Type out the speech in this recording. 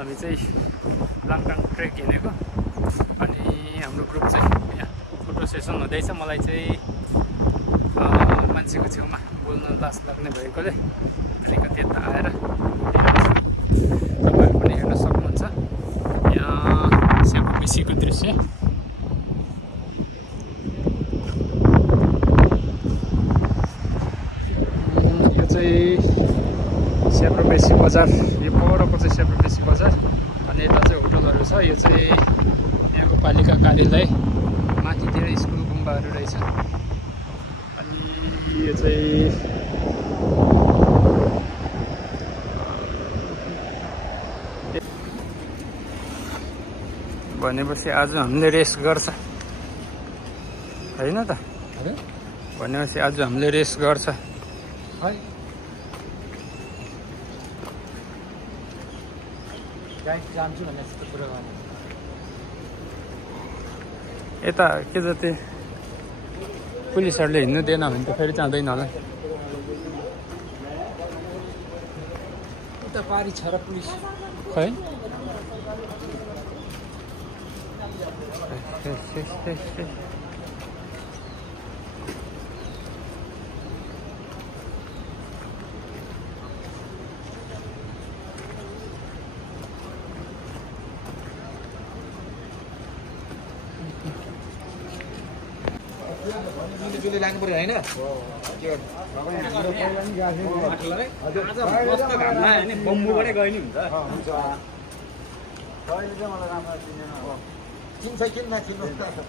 हामी चाहिँ लाङटाङ ट्रेक हिँडेको अनि हाम्रो ग्रुप चाहिँ यहाँ फोटो सेसन हुँदैछ। मलाई चाहिँ मान्छेको छेउमा बोल्न लाज लाग्ने भएकोले अलिकति यता आएर तपाईँहरू पनि हेर्न सक्नुहुन्छ। यहाँ स्यापो बेसीको दृश्य। यो चाहिँ स्याप्रो बेसी बजार, यो परको चाहिँ स्याप्रो बेसी बजार अनि यता चाहिँ होटलहरू छ। यो चाहिँ यहाँको पालिका कार्यालय, माथितिर स्कुल गुम्बाहरू रहेछ। अनि यो चाहिँ भनेपछि आज हामीले रेस गर्छ होइन त? भनेपछि आज हामीले रेस गर्छ। यता के जति पुलिसहरूले हिँड्नु दिएन भने त फेरि जाँदैन होला। उता पारी छ र पुलिस खै लाग्नु पर्यो होइन? बम्बुबाटै गयो नि हुन्छ। किन्छ किन नकिन्नु थाहा